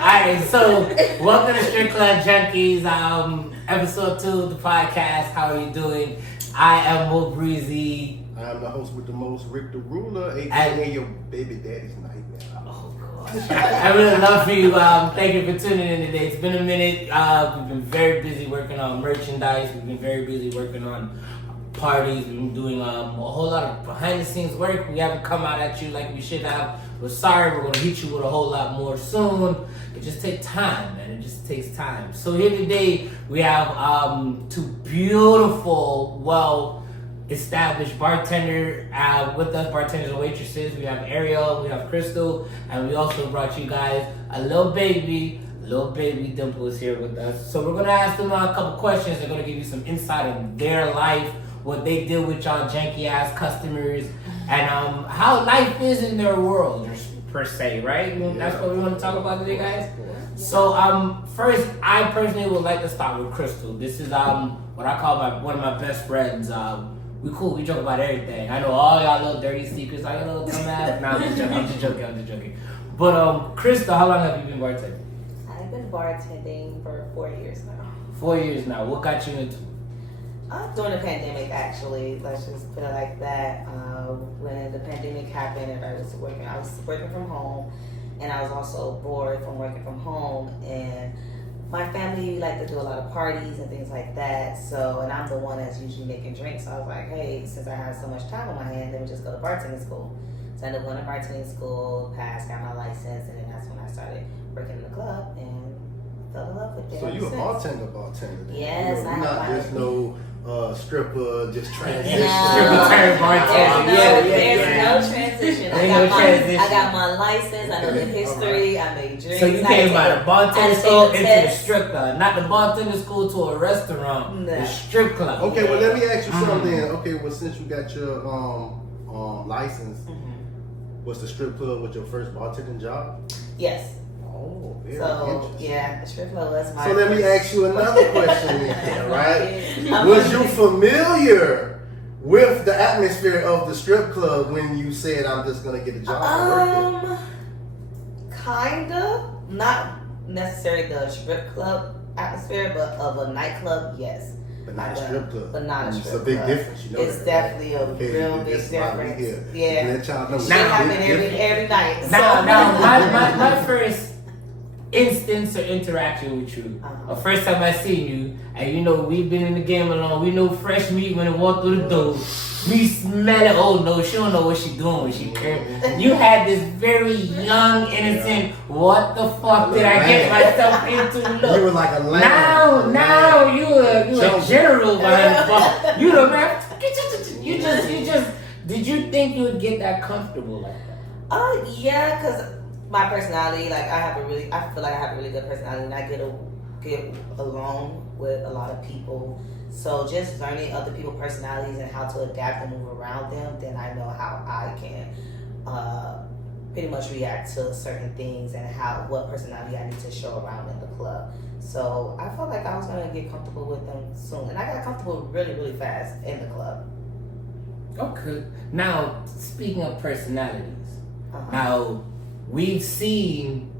Alright, so welcome to Club Junkies, episode 2 of the podcast. How are you doing? I am Mo Breezy. I am the host with the most, Rick the Ruler, aka your baby daddy's nightmare. Oh gosh. I really love you. Thank you for tuning in today. It's been a minute. We've been very busy working on merchandise. We've been very busy working on parties. We've been doing a whole lot of behind the scenes work. We haven't come out at you like we should have. We're sorry. We're going to hit you with a whole lot more soon. It just takes time, man. It just takes time. So here today we have two beautiful, well-established bartenders with us, bartenders and waitresses. We have Ariel, we have Crystal, and we also brought you guys a little baby Dimple is here with us. So we're going to ask them a couple questions. They're going to give you some insight of their life, what they deal with y'all janky-ass customers, and how life is in their world, per se, right? Yeah. That's what we want to talk about today, guys. Yeah. So first, I personally would like to start with Crystal. This is what I call one of my best friends. We cool, we joke about everything. I know all y'all little dirty secrets, all y'all little dumbass. Nah, I'm just joking. But Crystal, how long have you been bartending? I've been bartending for 4 years now. 4 years now. What got you into? During the pandemic, actually. Let's just put it like that. When the pandemic happened and I was working from home, and I was also bored from working from home. And my family like to do a lot of parties and things like that. So, and I'm the one that's usually making drinks. So I was like, hey, since I have so much time on my hands, let me just go to bartending school. So I ended up going to bartending school, passed, got my license, and then that's when I started working in the club and fell in love with it. So you a bartender? Yes, you're not just no stripper, just transition. Stripper turned bartender. There's no transition. I got my license. I know the history. I made drinks. So you came by the bartender school into the strip club, not the bartender school to a restaurant, the strip club. Okay, well let me ask you something. Okay, well since you got your license, was the strip club with your first bartending job? Yes. Oh, very interesting. Yeah, the strip club was my. So let me ask you another question then, right? Was you familiar with the atmosphere of the strip club when you said, I'm just going to get a job to work Kinda. Not necessarily the strip club atmosphere, but of a nightclub, yes. But not a strip club. But not a strip club. It's a big difference, you know. It's definitely a real big difference. Yeah. Let y'all know. It happen every night. Now, my first instance or interaction with you, the first time I seen you, and you know we've been in the game alone. We know fresh meat when it walked through the door. We smell it. Oh no, she don't know what she doing when she curved. You had this very young, innocent. What the fuck did I get myself into? Look, you were like a lamb. Now you a general behind the bar. You the man. You just. Did you think you would get that comfortable like that? Yeah, cause my personality, like I feel like I have a really good personality, and I get along with a lot of people. So just learning other people's personalities and how to adapt and move around them, then I know how I can pretty much react to certain things and what personality I need to show around in the club. So I felt like I was gonna get comfortable with them soon, and I got comfortable really, really fast in the club. Okay. Now speaking of personalities, now we've seen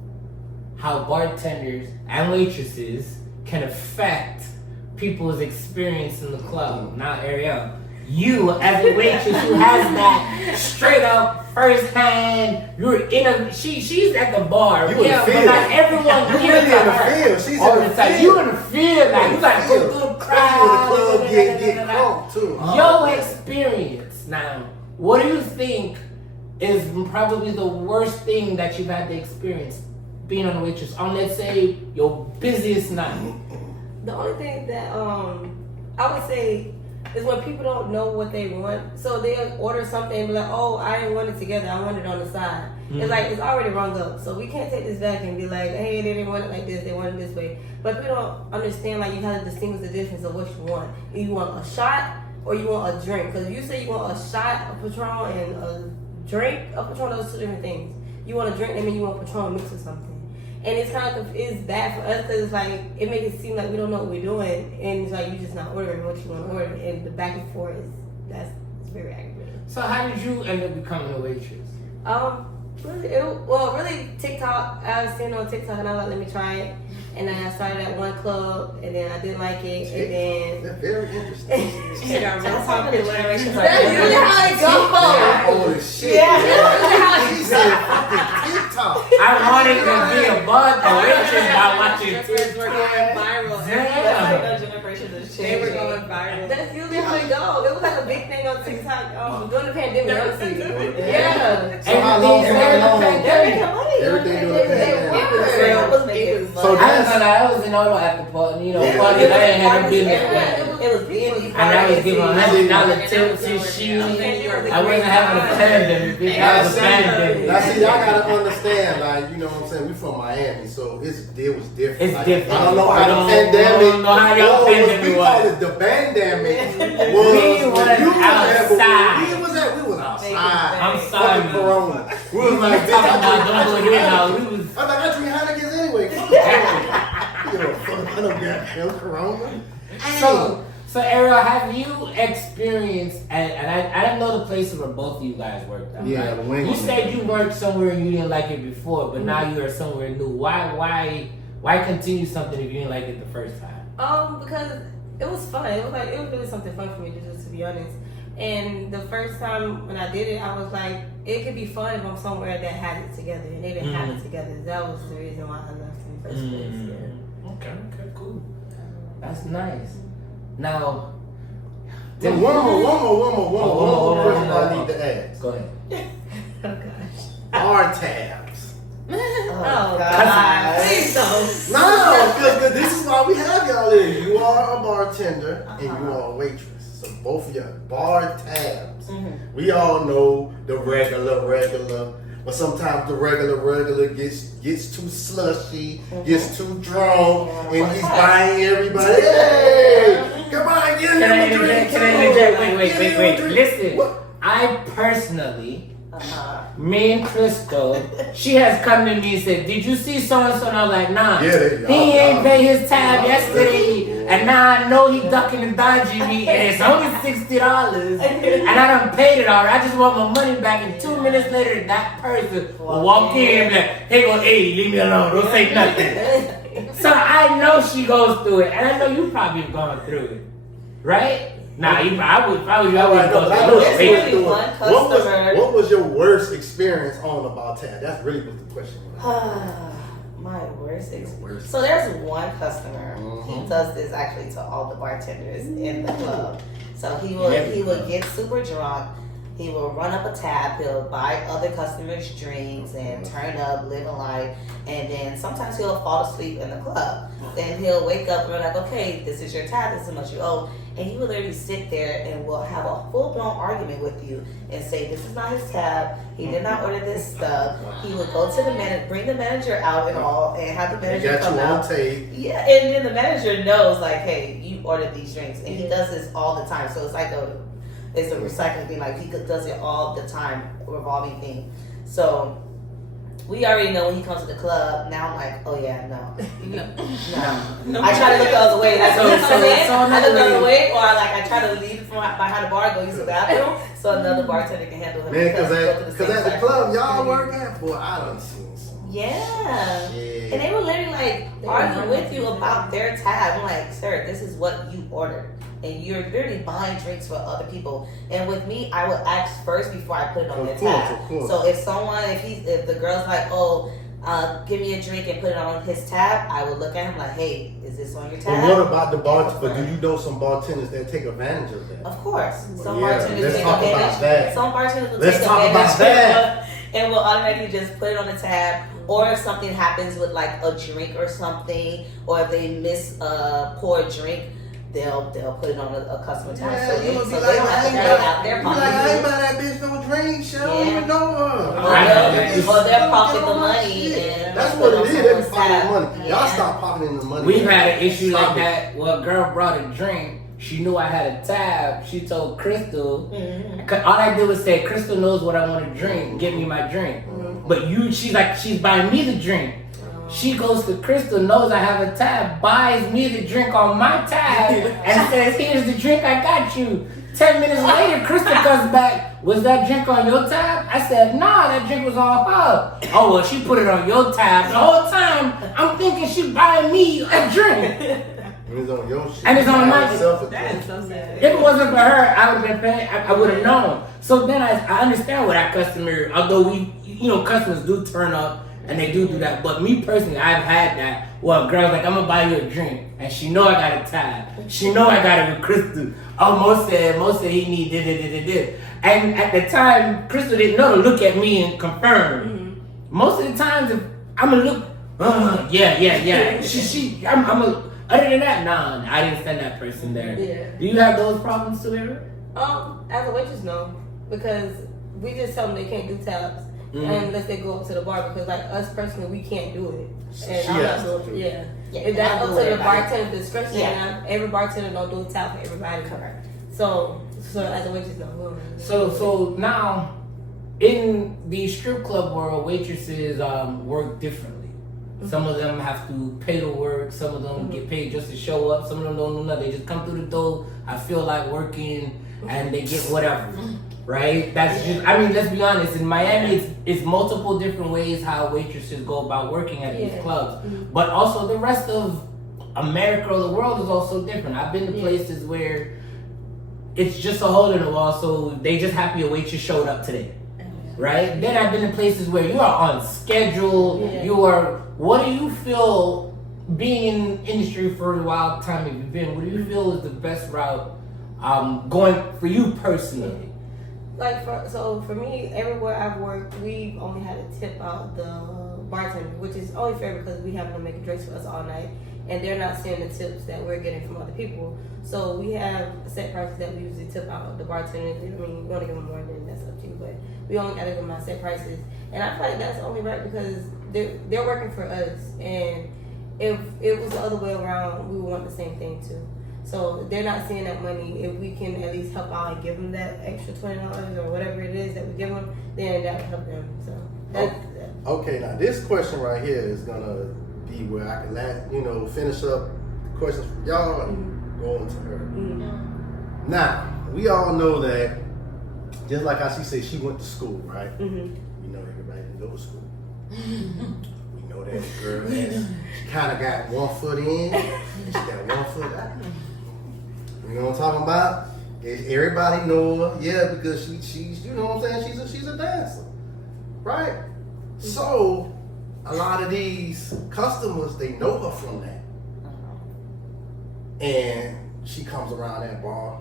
how bartenders and waitresses can affect people's experience in the club. Now, Ariel, you as a waitress who has that straight up first hand, she's at the bar. You in the field. But not everyone you really in the field. She's all in the the time. field. You in the field, like you gotta go through the crowd. The club get crunk too. Your experience now. What do you think is probably the worst thing that you've had to experience being on a waitress on, let's say, your busiest night? The only thing that I would say is when people don't know what they want. So they'll order something and be like, oh, I didn't want it together, I want it on the side. Mm-hmm. It's like, it's already rung up. So we can't take this back and be like, hey, they didn't want it like this, they want it this way. But people don't understand, like, you have to distinguish the difference of what you want. If you want a shot or you want a drink. Because if you say you want a shot of Patron and a drink of Patron, those are two different things. You want a drink, that means you want Patron mixed with something. And it's kind of, it's bad for us because it's like, it makes it seem like we don't know what we're doing. And it's like, you're just not ordering what you want to order. And the back and forth is, that's very aggravating. So how did you end up becoming a waitress? Really TikTok. I was seeing on TikTok and I was like, let me try it. And then I started at one club and then I didn't like it. And then That's very interesting. she got real That's how the popular. generations are That's doing. usually how it Yeah, goes. holy shit. Yeah. She said fucking TikTok. I wanted to be a waitress by watching Kids were going viral. That's Damn. how the generations is They were changing. going viral. That's usually how it goes. It was like a big thing on TikTok during the pandemic, honestly. Yeah. So how long you been on? They're making money. Everything doing the pandemic. It was making So money. I was gonna lie, I was in all after party, you know, party. I ain't had no business. It was being And I was giving $100 tips and shit. I wasn't having a pandemic, bitch. I was a pandemic. Now see, y'all gotta understand, like, you know what I'm saying, we from Miami, so it was different. It's Like, different. I don't know I how don't the pandemic, know how y'all pandemic we was. call it the bandemic, We was was when you outside. We was outside. I'm Fucking sorry. Corona. We was like, bitch, Talking about I don't go drink here now. Heineken. We was I was like, I drink Heinekens anyway. Fuck you. You know, fuck, I don't got no Corona. So Ariel, have you experienced, and I didn't know the places where both of you guys worked at, Yeah, right? the wing. You said you worked somewhere and you didn't like it before, but now you are somewhere new. Why continue something if you didn't like it the first time? Because it was fun. It was really something fun for me to be honest. And the first time when I did it, I was like, it could be fun if I'm somewhere that has it together, and they didn't have it together. That was the reason why I left in the first place. Yeah. Okay, cool. That's nice. Now, One more question I need to ask. Go ahead. Oh gosh. Bar tabs. Oh God. God. Please don't. No, because this is why we have y'all here. You are a bartender and you are a waitress. So both of y'all, bar tabs. Mm-hmm. We all know the regular, but sometimes the regular gets too slushy, gets too drunk, and he's buying everybody. Hey, come on, get him a drink. Can I interject? Wait. Get him a drink. Listen, What? I personally, me and Crystal, she has come to me and said, did you see so-and-so? And I was like, nah. Yeah, He ain't paid his tab yesterday, and now I know he ducking and dodging me, and it's only $60, and I done paid it already. I just want my money back, and 2 minutes later, that person will walk in and be like, hey, go 80, leave me alone, don't say nothing. So I know she goes through it, and I know you probably have gone through it, right? Nah, I would probably All right, go no, I through know it. it's Really really one what customer. what was your worst experience on the bar tab? That's really what the question was. My worst experience. Worst. So there's one customer. Mhm. He does this actually to all the bartenders in the club. So he will get super drunk. He will run up a tab. He'll buy other customers drinks and turn up, live a life. And then sometimes he'll fall asleep in the club. Then he'll wake up and we're like, okay, this is your tab. This is how much you owe. And he will literally sit there and will have a full-blown argument with you and say, this is not his tab. He did not order this stuff. He would go to the manager, bring the manager out and all, and have the You manager got come you out. on tape. Yeah, and then the manager knows, like, hey, you ordered these drinks. And he does this all the time. So it's like it's a recycling thing. Like, he does it all the time, a revolving thing. So we already know when he comes to the club. Now I'm like, oh yeah, no. I try to look the other way. Like, So I look the another other way, or I try to leave from behind the bar, go use the bathroom, so another bartender can handle him. Man, because we go to the same at the cycle. club y'all work at, boy, I done seen some. Yeah. Shit. And they will literally like argue with you about their tab. I'm like, sir, this is what you ordered. And you're literally buying drinks for other people. And with me, I would ask first before I put it on Of their course, tab. of course. So if the girl's like, oh, give me a drink and put it on his tab, I would look at him like, hey, is this on your But tab? what about the bartender? But do you know some bartenders that take advantage of that? Of course. Some Yeah, bartenders let's take talk about advantage. that. Some bartenders will Let's take talk about advantage that. and will automatically just put it on the tab. Or if something happens with like a drink or something, or if they miss pour a drink, they'll put it on a customer tab. So they don't have to pay out their pocket. I ain't buy that bitch no drink. She don't Yeah. even know her. Or they'll pocket the money. And That's put what it is. on They be someone's pocketing tab. the money. Y'all Yeah. stop pocketing the money. We've had an issue Stop like it. that. Well, a girl brought a drink. She knew I had a tab. She told Crystal. Mhm. All I did was say, Crystal knows what I want to drink. Give me my drink. But she's buying me the drink. She goes to Crystal, knows I have a tab, buys me the drink on my tab, and says, here's the drink I got you. 10 minutes later, Crystal comes was that drink on your tab? I said, nah, that drink was on her. Oh, well, she put it on your tab. The whole time, I'm thinking she buying me a drink. It's on your shit. And it's on my shit. That is so sad. If it wasn't for her, I would have been paying. I would have known. So then I understand what that customer, although customers do turn up and they do that. But me personally, I've had that. Well, girl's like, I'm gonna buy you a drink, and she know I got a tab. She know I got it with Crystal. Oh, most said he need this. And at the time, Crystal didn't know to look at me and confirm. Mm-hmm. Most of the times, if I'm gonna look, yeah. Other than that, nah, I didn't send that person there. Yeah. Do you have those problems too, ever? As a waitress, no, because we just tell them they can't do tabs unless they go up to the bar. Because like us personally, we can't do it. And if that's up to the bartender's discretion, and every bartender don't do a tab for everybody. Correct. So as a waitress, no. So now, in the strip club world, waitresses work differently. Some of them have to pay to work. Some of them get paid just to show up. Some of them don't do nothing. They just come through the door. I feel like working, and they get whatever. Right? That's just. I mean, let's be honest. In Miami, it's multiple different ways how waitresses go about working at these clubs. But also the rest of America or the world is also different. I've been to places where it's just a hole in the wall, so they just happy a waitress showed up today. Right? Then I've been to places where you are on schedule. You are. What do you feel, being in industry for a while time have you been, what do you feel is the best route going for you personally? For me, everywhere I've worked, we've only had to tip out the bartender, which is only fair because we have them making drinks for us all night, and they're not seeing the tips that we're getting from other people. So we have set prices that we usually tip out the bartender. I mean, we want to give them more than that's up to you, but we only got to give them our set prices. And I feel like that's only right because they're working for us, and if it was the other way around, we would want the same thing too. So they're not seeing that money. If we can at least help out and give them that extra $20 or whatever it is that we give them, then that would help them. So okay, now this question right here is gonna be where I can finish up questions from y'all and go into her. Now we all know that, just like how she said, she went to school, right? We know everybody didn't go to school. We know that girl she kind of got one foot in, and she got one foot out. You know what I'm talking about? Everybody know her, because she's you know what I'm saying, she's a dancer, right? So a lot of these customers, they know her from that, and she comes around that bar,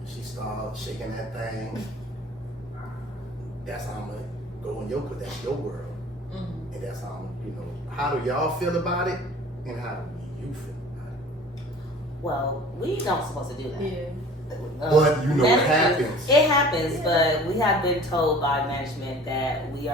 and she starts shaking that thing. That's how I'm gonna go in because that's your world. And that's how, how do y'all feel about it, and how do you feel about it? Well, we don't supposed to do that. But it happens. It happens, but we have been told by management that we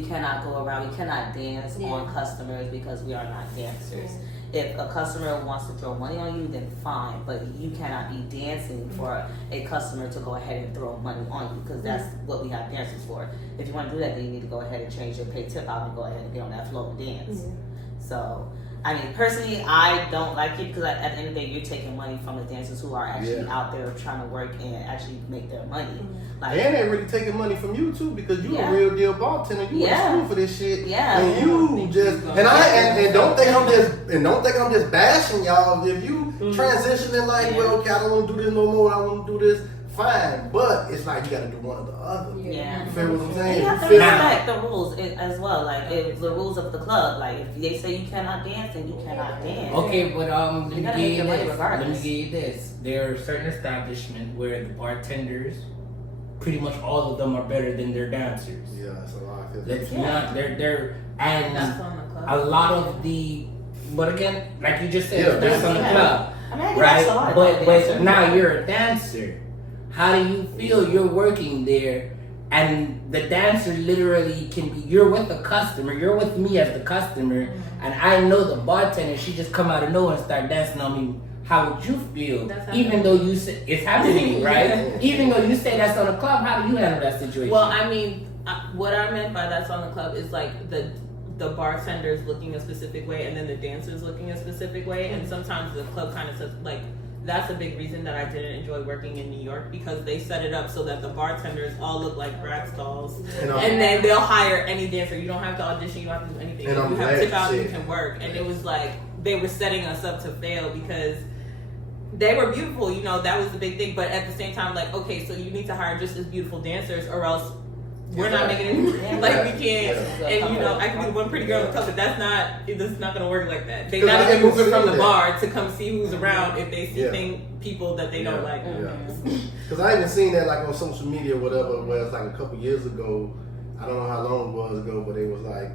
cannot go around, we cannot dance on customers because we are not dancers. If a customer wants to throw money on you, then fine, but you cannot be dancing for a customer to go ahead and throw money on you, because that's what we have dancers for. If you want to do that, then you need to go ahead and change your pay tip out and go ahead and get on that floor and dance. So, I mean, personally, I don't like it because at the end of the day, you're taking money from the dancers who are actually out there trying to work and actually make their money. And they're really taking money from you too, because you a real deal bartender. You went to school for this shit. And you just and don't think I'm just bashing y'all. If you transitioning like, well, okay, I don't want to do this no more. I want to do this. Fine, but it's like you got to do one or the other. You feel what I'm saying? You have to respect the rules as well. Like if the rules of the club. Like if they say you cannot dance, then you cannot dance. Okay, but let me give you this. There are certain establishments where the bartenders, pretty much all of them are better than their dancers. Yeah, that's a lot. Let's be honest. They're and a lot of the. But again, like you just said, that's on the club, right? But now you're a dancer. How do you feel you're working there and the dancer literally can be, you're with the customer, you're with me as the customer, and I know the bartender, she just come out of nowhere and start dancing on me. How would you feel? Even though you say it's happening, right? Even though you say that's on the club, how do you handle that situation? Well, I mean, what I meant by that's on the club is like the bartender's looking a specific way and then the dancer's looking a specific way, and sometimes the club kind of says like that's a big reason that I didn't enjoy working in New York, because they set it up so that the bartenders all look like rag dolls, and then they'll hire any dancer. You don't have to audition, you don't have to do anything. And you have tip out, you can work. And it was like they were setting us up to fail because they were beautiful, you know, that was the big thing. But at the same time, like, okay, so you need to hire just as beautiful dancers, or else we're not making any like we can't. And you know, I can be the one pretty girl in the club, but that's not gonna work like that. They're not even moving from the bar to come see who's around if they see people that they don't like. Because I even seen that like on social media or whatever, where it's like a couple years ago. I don't know how long it was ago, but it was like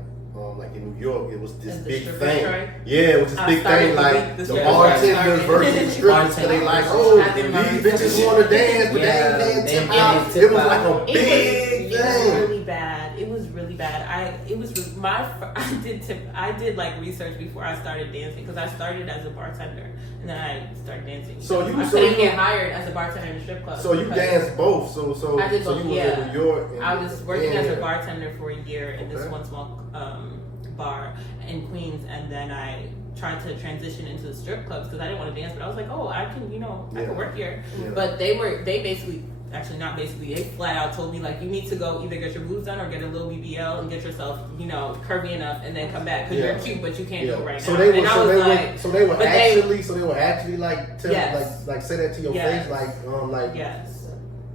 in New York, it was this big thing. Yeah, it was this big thing, like the bartenders versus strippers. So they like, oh, these bitches want to dance, but they ain't tip out. It was like a big thing. It was really bad. It was really bad. I did like research before I started dancing, because I started as a bartender and then I started dancing. So you couldn't get hired as a bartender in a strip club. So you danced both. So I did both. So you was in New York. I was working as a bartender for a year in this one small bar in Queens, and then I tried to transition into the strip clubs because I didn't want to dance, but I was like, oh, I can, I can work here. Yeah. But they basically, actually not basically, they flat out told me, like, you need to go either get your boobs done or get a little BBL and get yourself, curvy enough, and then come back, because you're cute, but you can't do it right now. So they were actually like say that to your face, like yes.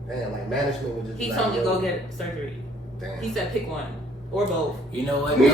Damn, like management would just. He told me to go get surgery. Damn. He said pick one. Or both. You know what though? I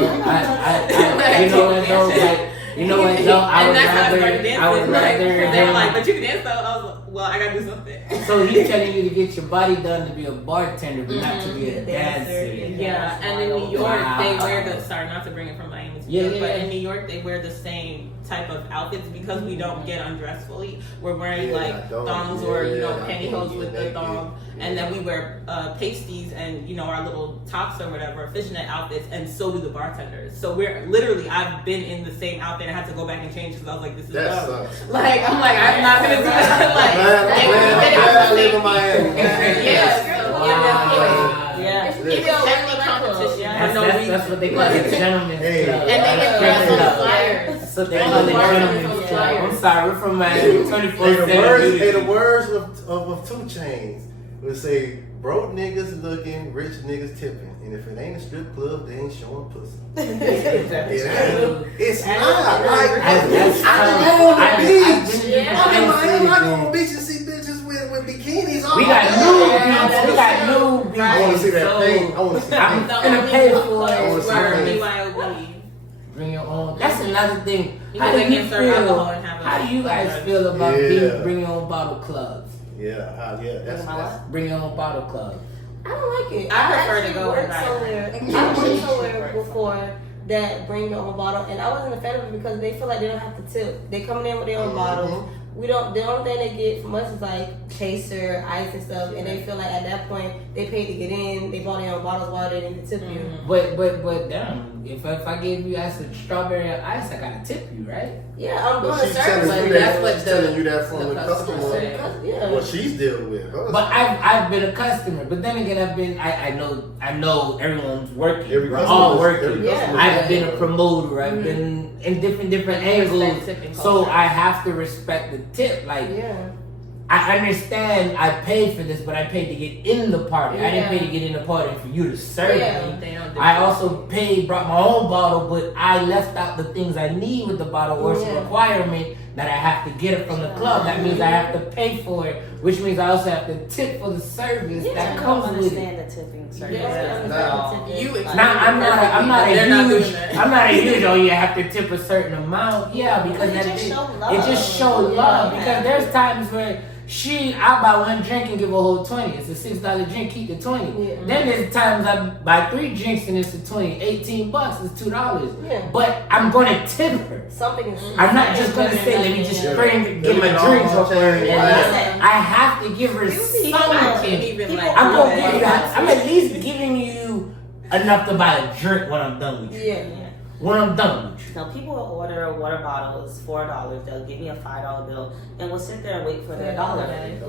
would rather they're like, but you can dance though. I was like, well, I gotta do something. So he's telling you to get your body done to be a bartender, but not to be a dancer. Yeah, and in New York they wear the not to bring it from Miami to New York, but in New York they wear the same type of outfits because we don't get undressed fully. We're wearing thongs or pantyhose with the thong, and then we wear pasties and our little tops or whatever, fishnet outfits, and so do the bartenders. So we're literally, I've been in the same outfit and I had to go back and change because I was like, this is dumb. Like, I'm like, I'm not gonna do that. Like, I live in Miami. That's what they call it, gentlemen's club. And they get dressed on the flyers. So they call it gentlemen's club. I'm sorry, we're from Miami. 24/7. The words of 2 Chainz would say, broke niggas looking, rich niggas tipping. And if it ain't a strip club, they ain't showing pussy. It's not. Like, I go on the beach. I go on the beach and see bitches with bikinis on. We got new beats. I want to see that thing. I want to see that. I'm gonna pay for it. I want to see that. BYOB. Bring your own. That's another thing. How do you guys feel about bring your own bottle clubs? That's bring your own bottle club. I don't like it. I prefer to go somewhere. I worked somewhere before that bring your own bottle, and I wasn't a fan of it because they feel like they don't have to tip. They coming in with their own bottles. We don't. The only thing they get from us is like chaser, ice, and stuff, and they feel like at that point they paid to get in. They bought their own bottles while they didn't tip you. But damn, if I gave you ice with strawberry and ice, I gotta tip you, right? Yeah, I'm doing a service. That's what telling you that from the customer. Yeah. What she's dealing with. But I've been a customer. But then again, I know everyone's working. We're all working. I've been a promoter. I've been in different angles. So I have to respect the tip. Like, I understand I paid for this, but I paid to get in the party. I didn't pay to get in the party for you to serve me. I also brought my own bottle, but I left out the things I need with the bottle, or it's a requirement that I have to get it from the club. That means I have to pay for it, which means I also have to tip for the service that comes with it. The tipping service. I'm not a huge. Oh, you have to tip a certain amount. Yeah, because it just shows love. Because there's times where I buy one drink and give a whole 20. It's a $6 drink, keep the 20. Yeah. Then there's times I buy 3 drinks and it's a 20. $18 is $2. Yeah. But I'm gonna tip her. I'm not just gonna say, let me just spring get my drinks off her. I have to give her something. I'm gonna give you that. I'm at least giving you enough to buy a drink when I'm done with you. when I'm done with you. Now, people will order a water bottle, it's $4. They'll give me a $5 bill, and we'll sit there and wait for their dollar. And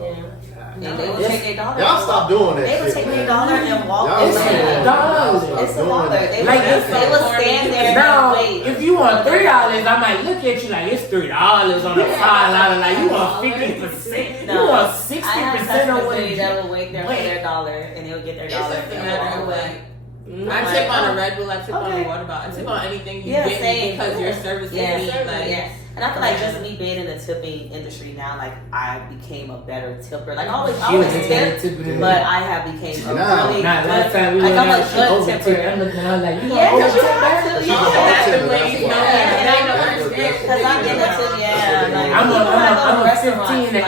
they will take their dollar. Y'all stop doing that. They will take their dollar and walk. It's a dollar. It's a dollar. They Like, will stand there now, and wait. if you want $3, I might look at you like it's $3 on a $5. Like you want 50%. No, you want I 60% have on customers what that will wait there for their dollar, and they'll get their dollar. It's just a and matter walk of away. I tip on a Red Bull, I tip on a water bottle, I tip on anything you get me because your service is me. Like, yes. And I feel like just me being in the tipping industry now, like I became a better tipper. Like I always tip, but I have became a really last time we like I'm a good good tipper. I'm looking at her like, you Yeah, gonna because you overtip have that? to. You have to when you know that. And I know understand. because I'm in the tip. Yeah, like I'm a 15 to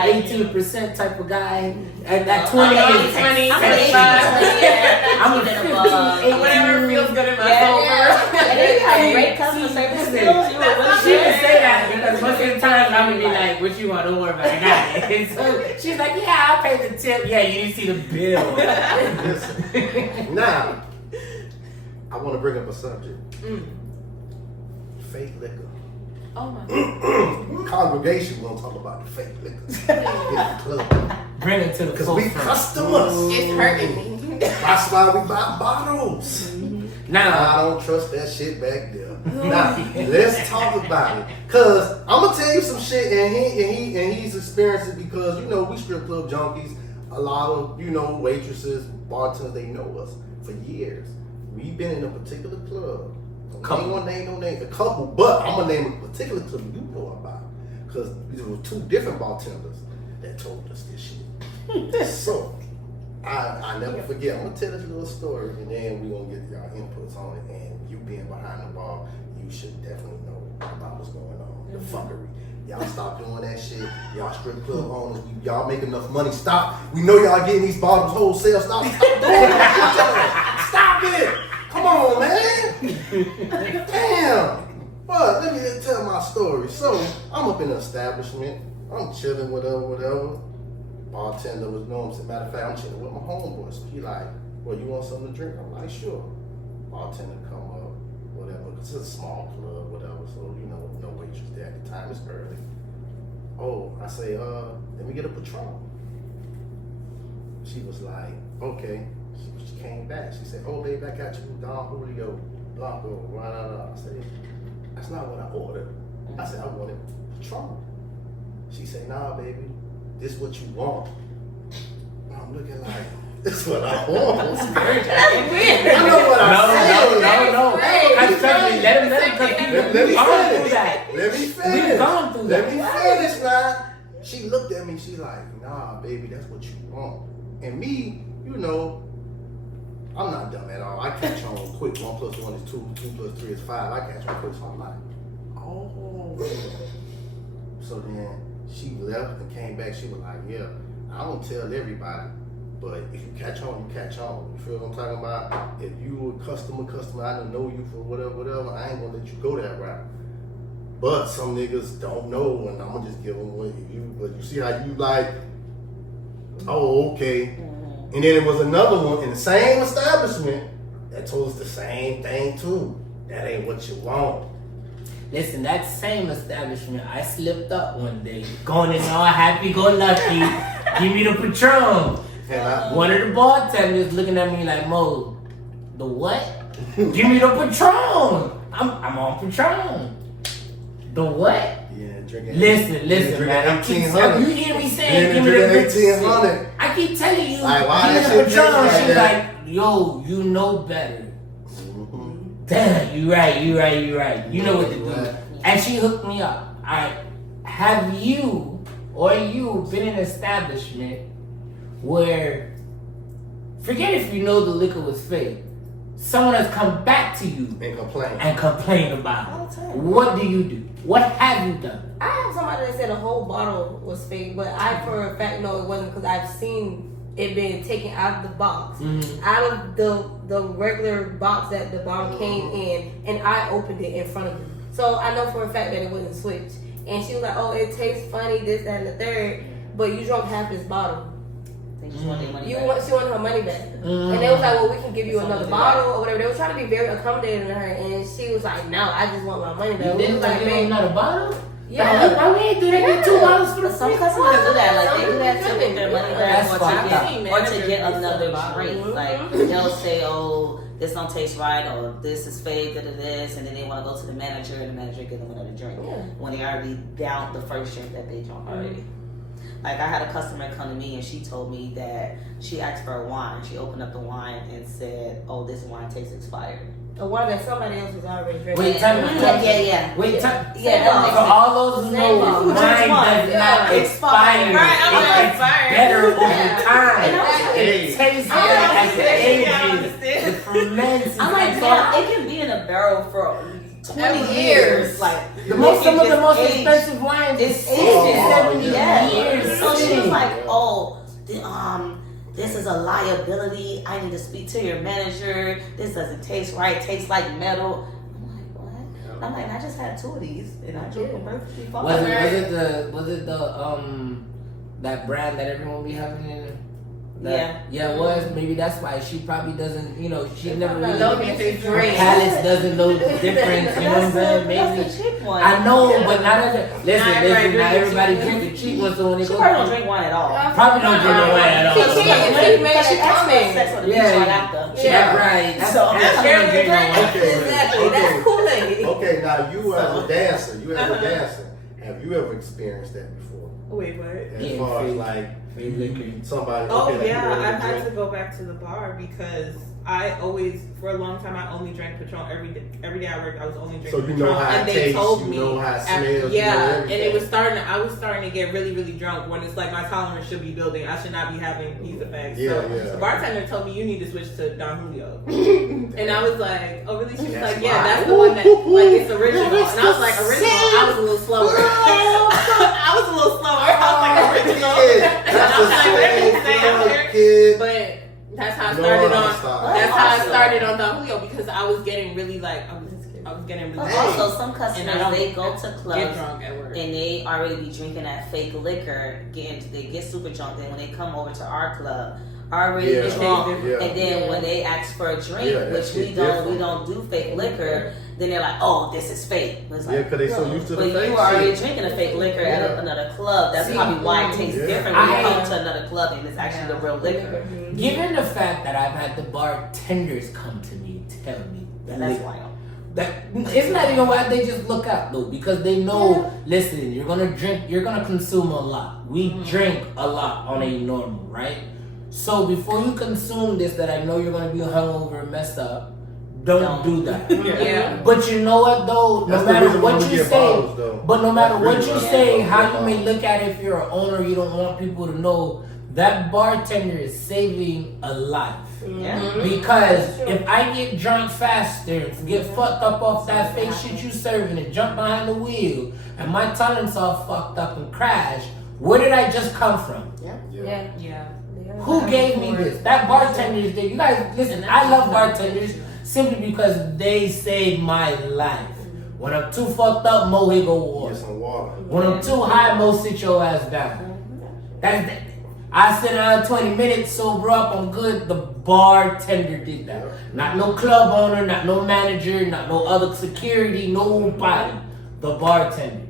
18% type of guy. At that 20 is 20, I'm 25. I'm a 15, 18. Whatever feels good in my soul. And then you have great customer service skills. You were really She didn't say that because most of the time I'm gonna be like, what you want, don't worry about it, I got it. So she's like, yeah, I'll pay the tip. Yeah, you didn't see the bill. Listen, now, I want to bring up a subject. Fake liquor. Oh my. Congregation won't talk about the fake liquor in the club. Bring it to the Because we forefront. customers. It's hurting me. That's why we buy bottles. Now, I don't trust that shit back there. Now, let's talk about it. Cause I'm gonna tell you some shit, and he's experienced it because you know we strip club junkies. A lot of waitresses, bartenders, they know us for years. We've been in a particular club. I ain't gonna name no names, a couple, but I'm gonna name a particular club you know about. Cause there were two different bartenders that told us this shit. So I never forget. I'm gonna tell this little story, and then we're gonna get y'all inputs on it. And you being behind the bar, you should definitely know about what's going on. The fuckery. Y'all stop doing that shit. Y'all strip club owners, y'all make enough money. Stop. We know y'all getting these bottles wholesale. Stop doing that shit. Stop it. Come on, man. Damn. But let me just tell my story. So I'm up in an establishment. I'm chilling, whatever. Bartender was knowing. As a matter of fact, I'm chilling with my homeboy. So he like, well, you want something to drink? I'm like, sure. Bartender come up, whatever. Cause it's a small club, whatever. So no waitress there at the time. It's early. Oh, I say, let me get a Patron. She was like, okay. She came back. She said, oh, babe, I got you Don Julio Blanco. I said, that's not what I ordered. I said, I wanted Patron. She said, nah, baby. This what you want. I'm looking like, this what I want. That's weird. I know what I said. No. I trust me. Let Let me finish. We've gone through that. Let me finish, man. She looked at me. She like, nah, baby, that's what you want. And me, I'm not dumb at all. I catch on quick. 1 + 1 is 2. 2 + 3 is 5. I catch on quick. So I'm like, oh. So then she left and came back. She was like, yeah, I don't tell everybody, but if you catch on, you catch on. You feel what I'm talking about? If you a customer, I don't know you for whatever, I ain't gonna let you go that route. But some niggas don't know, and I'm gonna just give them what you. But you see how you like, oh, okay. And then there was another one in the same establishment that told us the same thing too. That ain't what you want. Listen, that same establishment, I slipped up one day, going in all happy-go-lucky, give me the Patron. One of the bartenders looking at me like, Mo, the what? Give me the Patron. I'm on Patron. The what? Yeah, drinking. Listen, man. You hear me saying, give me the 1800. I keep telling you, like, why give that me the shit Patron. like She's that? like, yo, you know better. Damn, you right. You know what to do. And she hooked me up. Alright, have you been in an establishment where, forget if you know the liquor was fake, someone has come back to you and complained about it? All the time. What do you do? What have you done? I have somebody that said the whole bottle was fake, but I for a fact know it wasn't because I've seen it being taken out of the box, out of the regular box that the bottle came in, and I opened it in front of me. So I know for a fact that it wasn't switched. And she was like, oh, it tastes funny, this, that, and the third, but you drunk half this bottle. They just want their money She back. want her her money back. And they was like, well, we can give you another bottle or whatever. They were trying to be very accommodating to her, and she was like, no, I just want my money back. You didn't like, give her another bottle? Yeah. Why we ain't do they get 2 bottles for the Some free? customers do that, like they do that to get their money back That's fucked up. or to get another drink. Like they'll say, oh, this don't taste right, or this is fake, this, and then they want to go to the manager, and the manager give them another drink when they already downed the first drink that they drank already. Like I had a customer come to me and she told me that she asked for a wine. She opened up the wine and said, "Oh, this wine tastes expired." A wine that somebody else was already drinking. Wait, time. Yeah. Wait, time. Yeah, For all those who know, wine does not expire. Right, I'm It gets expired. better over time. Hey. It tastes better as it ages. It ferments. I'm like, damn, it can be in a barrel for 20 years. Like Some of the most expensive wines is 60, 70 years. So she was like, oh, this is a liability. I need to speak to your manager. This doesn't taste right. It tastes like metal. I'm like, what? I'm like, I just had 2 of these and I drink them perfectly fine. Was it the that brand that everyone be having in it? Yeah, it was. Maybe that's why she probably doesn't, she never really, her palace doesn't know the difference, you know what I'm saying? Maybe. I know, but listen, not everybody drink the cheap one, so when they She go probably don't drink wine at all. Probably don't drink no wine at all. She made she comments sex on the beach right after. Yeah, right. So That's Exactly. That's Kool-Aid. Okay, now you as a dancer, have you ever experienced that before? Wait, what? As far as like somebody. Oh okay, yeah, like, I've had to go back to the bar because I always, for a long time, I only drank Patron every day. Every day I worked, I was only drinking. So you Patron, know how and it they tastes, told you me, know how it after- smells. yeah, and it was starting. I was starting to get really, really drunk when it's like my tolerance should be building. I should not be having these effects. Yeah, so yeah. the bartender told me you need to switch to Don Julio, and I was like, oh really? She was like, yeah, that's the one that like it's original, and I was like, original. I was a little slower. I was a little slower. I was like, original. That's I was like, let me stay out here. kid. But that's how I No, started I'm on. sorry. That's how I started on Don Julio because I was getting really like I was getting really But drunk. also, some And I customers don't they go to get clubs drunk at work. and they already be drinking that fake liquor. They get super drunk. Then when they come over to our club, already drunk. Yeah. And then when they ask for a drink, which we don't do fake liquor. Then they're like, oh, this is fake. But it's like, because they so used to the but fake you were already shit. drinking a fake liquor at another club. That's probably why it tastes different when you come to another club and it's actually the real liquor. Given the fact that I've had the bartenders come to me and tell me That's wild. that it's not even why they just look out though, because they know, listen, you're gonna consume a lot. We drink a lot on a normal, right? So before you consume this that I know you're gonna be hungover and messed up, don't do that. Yeah. But you know what though? No matter what you say, how you may look at it, if you're an owner, you don't want people to know that bartender is saving a life. Because if I get drunk faster and get fucked up off that fake shit you serving and jump behind the wheel and my tolerance all fucked up and crash, where did I just come from? Yeah. Who gave me this? That bartender is there. You guys, listen, I love bartenders simply because they saved my life. When I'm too fucked up, Mo, here go water. When I'm too high, Mo, sit your ass down. I sit down 20 minutes, sober up, I'm good. The bartender did that. Not no club owner, not no manager, not no other security, nobody. The bartender.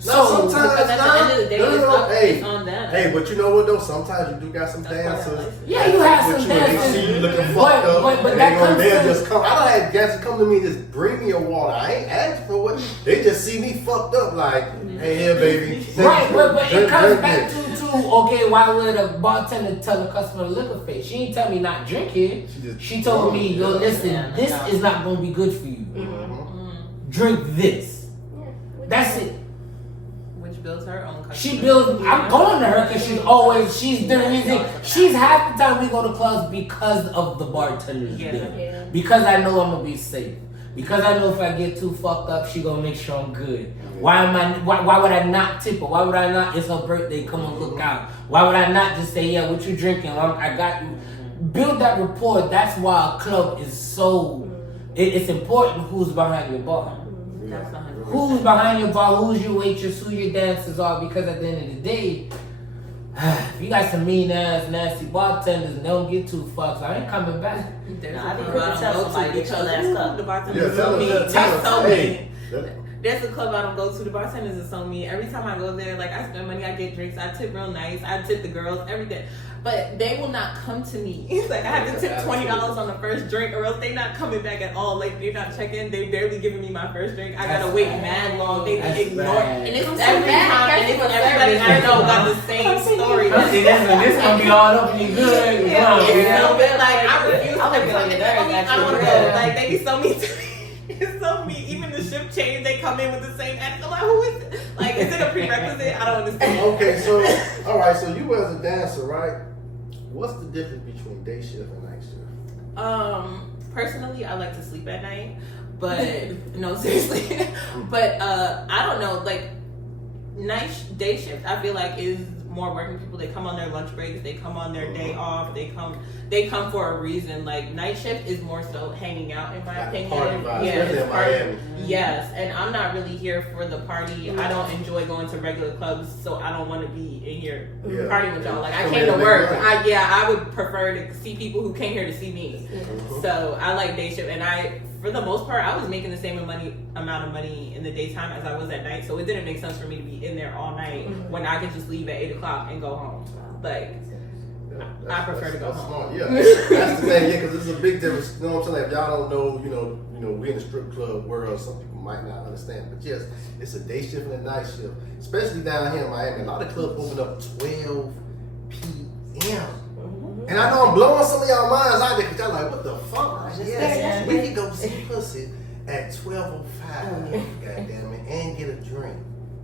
So sometimes because at the end of the day, it's on them. Hey, but you know what though? Sometimes you do got some dancers. Yeah, you have some When they see you looking fucked up, but they'll just come. I don't have dancers come to me and just bring me a water. I ain't asked for what. They just see me fucked up like, hey, here, baby. Right, but it comes back to okay, why would a bartender tell a customer to lick a face? She ain't tell me not drink it. She told me, yo, listen, this is not gonna be good for you. Drink this. That's it. Builds her own customer. She builds. I'm going to her because she's the reason. She's half the time we go to clubs because of the bartenders there. Because I know I'm gonna be safe. Because I know if I get too fucked up, she gonna make sure I'm good. Why would I not tip her? Why would I not? It's her birthday. Come and look out. Why would I not just say, yeah, what you drinking? I got you. Build that rapport. That's why a club is so. It's important who's behind your bar. That's 100%. Who's behind your bar, who's your waitress, who your dancers are, because at the end of the day, If you got some mean ass, nasty bartenders and don't get two fucks, I ain't coming back. There's Nah, I a think club we I can tell don't go somebody to get your because last cup. the bartenders Yeah, are tell so mean. them. They're so Hey, mean. There's a club I don't go to. The bartenders are so mean. Every time I go there, like I spend money, I get drinks, I tip real nice, I tip the girls, everything. But they will not come to me. Like I have to tip $20 on the first drink, or else they not coming back at all. Like they're not checking. They barely giving me my first drink. I gotta That's wait bad. mad long. They That's ignore, bad. and it's I'm so every mad. time. And it's everybody I know got the same story. See, this gonna be all up in your good. It's Come on, so man. bad. Like I refuse. I'm Every gonna time go they there, call me, I actually. don't Yeah. go. Like they be so mean to me. It's so mean. Even the shift change, they come in with the same attitude. I'm like, who is it? Like, is it a prerequisite? I don't understand. Okay, so all right, so you as a dancer, right? What's the difference between day shift and night shift? Personally, I like to sleep at night, but no, seriously. But I don't know. Like day shift, I feel like is more working people. They come on their lunch breaks. They come on their day off. They come for a reason. Like night shift is more so hanging out, in my opinion. Party vibes, Yeah, especially in Miami. Yes, and I'm not really here for the party. I don't enjoy going to regular clubs, so I don't want to be in here partying with y'all. Like I Come came in to and work. make I would prefer to see people who came here to see me. Mhm. So I like day shift, and for the most part, I was making the same amount of money in the daytime as I was at night. So it didn't make sense for me to be in there all night when I could just leave at 8 o'clock and go home. Like I prefer to go that's home. Smart. Yeah, that's the thing. Yeah, because there's a big difference. You know what I'm saying? If y'all don't know, we in the strip club world. Some people might not understand, but yes, it's a day shift and a night shift. Especially down here in Miami, a lot of clubs open up 12 p.m. And I know I'm blowing some of y'all minds out there because y'all like, what the fuck? Yes, we can go see pussy at 12:05. God damn it, and get a drink.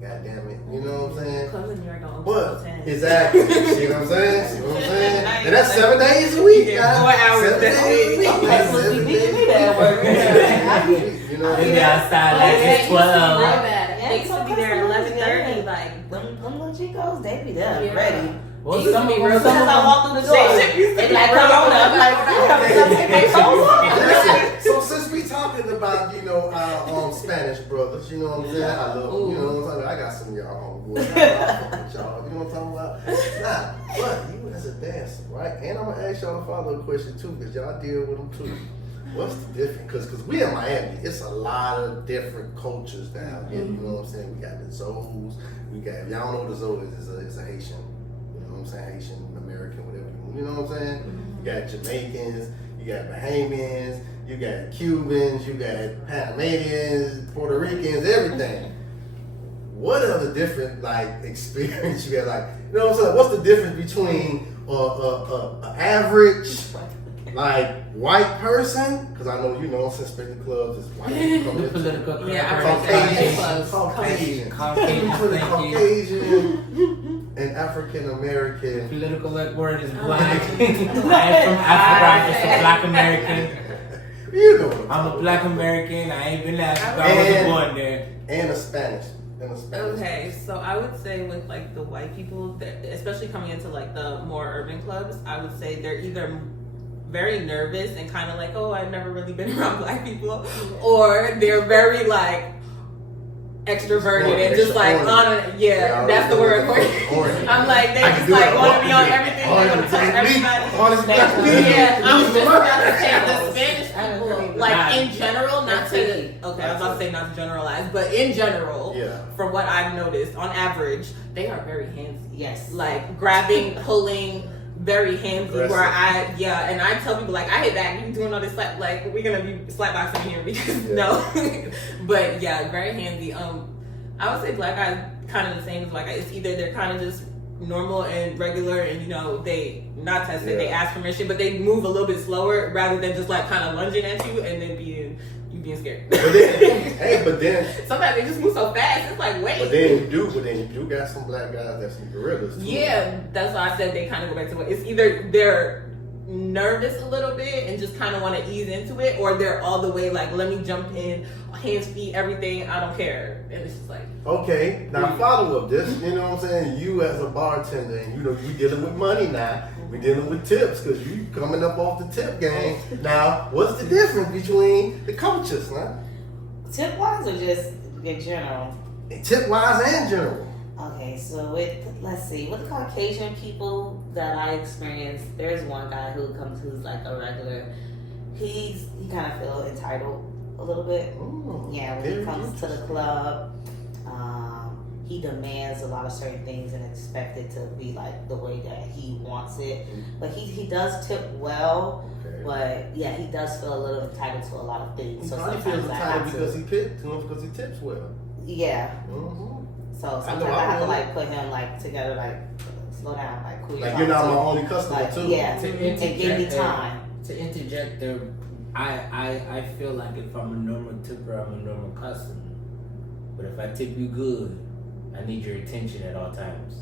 God damn it, you know what I'm saying? Clubs in New York don't open But till 10. exactly, see what I'm saying? See what I'm saying? And that's 7 days a week, Yeah, guys. 4 hours 7 days a week. Okay, That's so 7 you days beat me there at work. You know what I'm We be saying? outside like it's 12. They used to be there at 11:30. Like Them little chicos, they be there Yeah. ready. Well, It used to be real. As soon as I walk through the door, Day shift used to they be be like, real. come on up. I'm like, damn, they clothes on. Listen, so since we talking about, our Spanish brothers, you know what I'm saying? I love, you know what I'm talking about? I got some of y'all homeboys. I fuck with y'all, you know what I'm talking about? Nah, but you as a dancer, right? And I'm gonna ask y'all the follow-up question too, because y'all deal with them too. What's the difference? Because we in Miami, it's a lot of different cultures down here. You know what I'm saying? We got the Zoes. If y'all don't know what the Zoe is, it's a Haitian. You know what I'm saying? Haitian, American, whatever. You know what I'm saying? You got Jamaicans, you got Bahamians, you got Cubans, you got Panamanians, Puerto Ricans, everything. What are the different experience you got? You know what I'm saying? What's the difference between an average white person? Because I know since the clubs is white people The coming political into Yeah, Caucasian, Caucasian between thinking. Caucasian and African American. Political word is black. I am from Africa. I'm just a black American. You know what I'm I'm a talking black about. American. I ain't been to Africa. I wasn't born there. And a Spanish. Okay, so I would say with the white people, especially coming into the more urban clubs, I would say they're either very nervous and kind of oh, I've never really been around black people, or they're very extroverted and just that's the word. I'm they just want to be on everything. They want to touch everybody. Yeah, I'm just about to say the Spanish people, in general, not to okay, I was about to say not to generalize, but in general, from what I've noticed, on average, they are very handsy. Yes. Grabbing, pulling. Very handsy. Where and I tell people I hit back. You doing all this slap? We're gonna be slapboxing here because no. But yeah, very handsy. I would say black guys kind of the same as white guys. It's either they're kind of just normal and regular, and they not tested. They ask permission, but they move a little bit slower rather than just kind of lunging at you and then being scared. But then sometimes they just move so fast. It's wait. But then you do got some black guys that's some gorillas too. Yeah, that's why I said they kind of go back to it. It's either they're nervous a little bit and just kind of want to ease into it, or they're all the way let me jump in, hands, feet, everything. I don't care, and it's just okay. Now follow up this. You know what I'm saying? You as a bartender, and we dealing with money now. We dealing with tips because you coming up off the tip game. Now, what's the difference between the coaches, man? Tip wise or just in general? Tip wise and general. Okay, so with the Caucasian people that I experienced, there's one guy who's like a regular. He kind of feel entitled a little bit. Ooh, Yeah, when he comes to the club, he demands a lot of certain things and expect it to be like the way that he wants it. But he does tip well. Okay. But yeah, he does feel a little entitled to a lot of things. He So probably sometimes feels I entitled have because to. he tips well. Yeah. Mm-hmm. So sometimes I have to like put him like together, like slow down, like cool. Like you're not my only customer like, too. Yeah, To and give me time. To interject there, I feel like if I'm a normal tipper, I'm a normal customer. But if I tip you good, I need your attention at all times.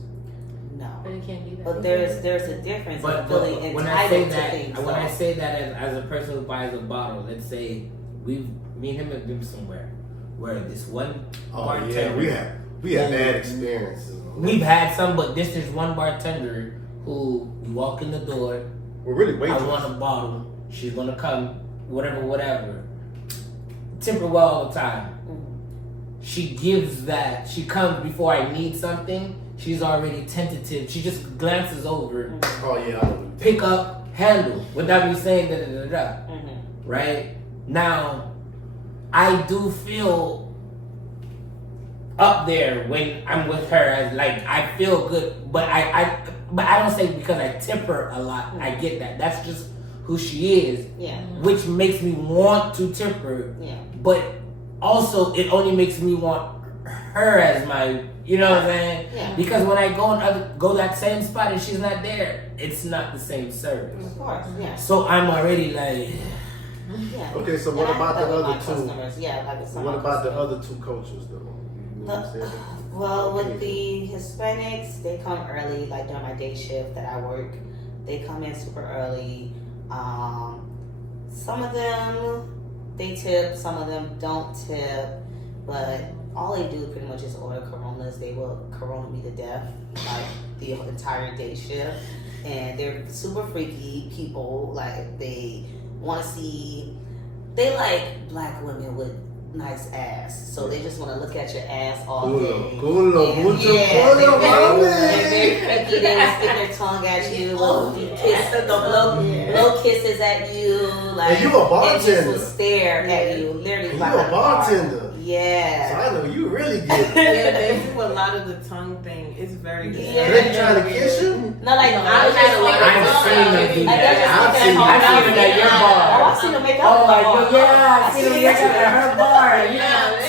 No. But it can't be that. But there's a difference But in feeling when I say entitled to that, things. when I though. say that as a person who buys a bottle, let's say me and him have been somewhere where this one bartender. we had bad experiences. We've had some, but there's one bartender who you walk in the door. We're really waiting. I want a bottle. She's gonna come, whatever. Tip her well all the time. She gives that. She comes before I need something. She's already tentative. She just glances over, Oh yeah, I know. pick up, handle, without me saying da. Right? Now, I do feel up there when I'm with her. As like I feel good, but I don't say because I tip her a lot. I get that. That's just who she is. Yeah. Which makes me want to tip her. Yeah. But also, it only makes me want her as my, you know what I'm saying? Yeah. Because when I go that same spot and she's not there, it's not the same service. Of course. Yeah. So I'm already like, Yeah. Okay, so what And I about have the that with other my two? customers. Yeah, like with some What of my about the customers. other two cultures though? You know what I'm saying? Well, with the Hispanics, they come early, like during my day shift that I work. They come in super early. Some of them they tip, some of them don't tip, but all they do pretty much is order Coronas. They will Corona me to death, like the entire day shift. And they're super freaky people. Like they want to see, they like black women with nice ass, so they just want to look at your ass all day. Culo, And, mucho yeah, culo, they're very freaky. They stick their tongue at you, blow kisses at you, like And you a bartender. and just will stare at you, literally. And you behind a the bar. bartender. So Yeah. I know you really get it. Yeah, they do a lot of the tongue thing. It's very good. Yeah. They trying to kiss you? No, like No, I I've had a lot of I've tongue seen them out. do Like, that. they're just I've looking seen at them at your bar. Oh, I've seen them make oh out. my god, yeah, I I've see them seen make them at her bar. Yeah,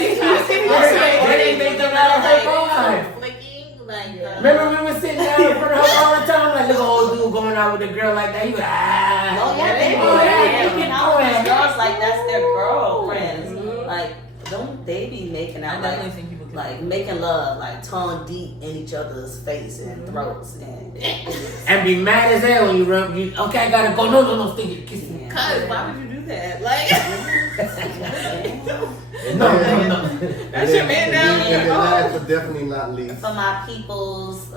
Yeah, they make them out of her bar. flicking, like, Remember we were sitting down in front of her all the time, like look at old dude going out with a girl like that. You like, Oh yeah, they do. oh, They yeah, making out with yeah. girls like that's their girlfriends. Like, don't they be making I out definitely like think people can. like making love, like tongue deep in each other's face and throats and And be mad as hell when you run. You, okay, I gotta go. No, stick it, kiss me. Cause why would you do that? Like, No. that's your man now. And then last but definitely not least. for my peoples,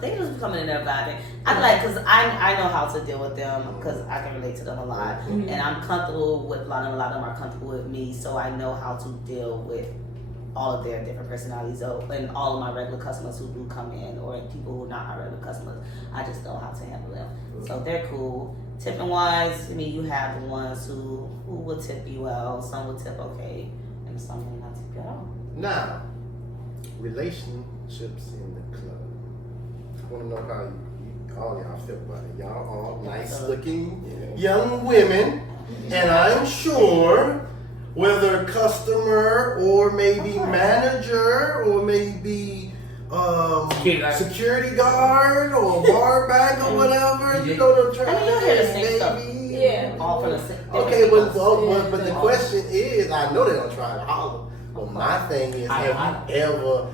they just coming in there vibing. I like because I know how to deal with them because I can relate to them a lot, and I'm comfortable with a lot of them are comfortable with me, so I know how to deal with all of their different personalities. So, and all of my regular customers who do come in, or people who are not my regular customers, I just know how to handle them. So they're cool. Tipping wise, I mean, you have the ones who will tip you well, some will tip okay, and some will not tip you at all. Now, relationships in the club. I want to know how all y'all feel about it. Y'all all nice looking young women, and I'm sure whether customer or maybe manager or maybe security guard or bar back or whatever, you know what I'm trying I mean, you hear the same stuff. maybe. Yeah. All from the same. Okay, but the question is, I know they're gonna try to holler. But my thing is, have you ever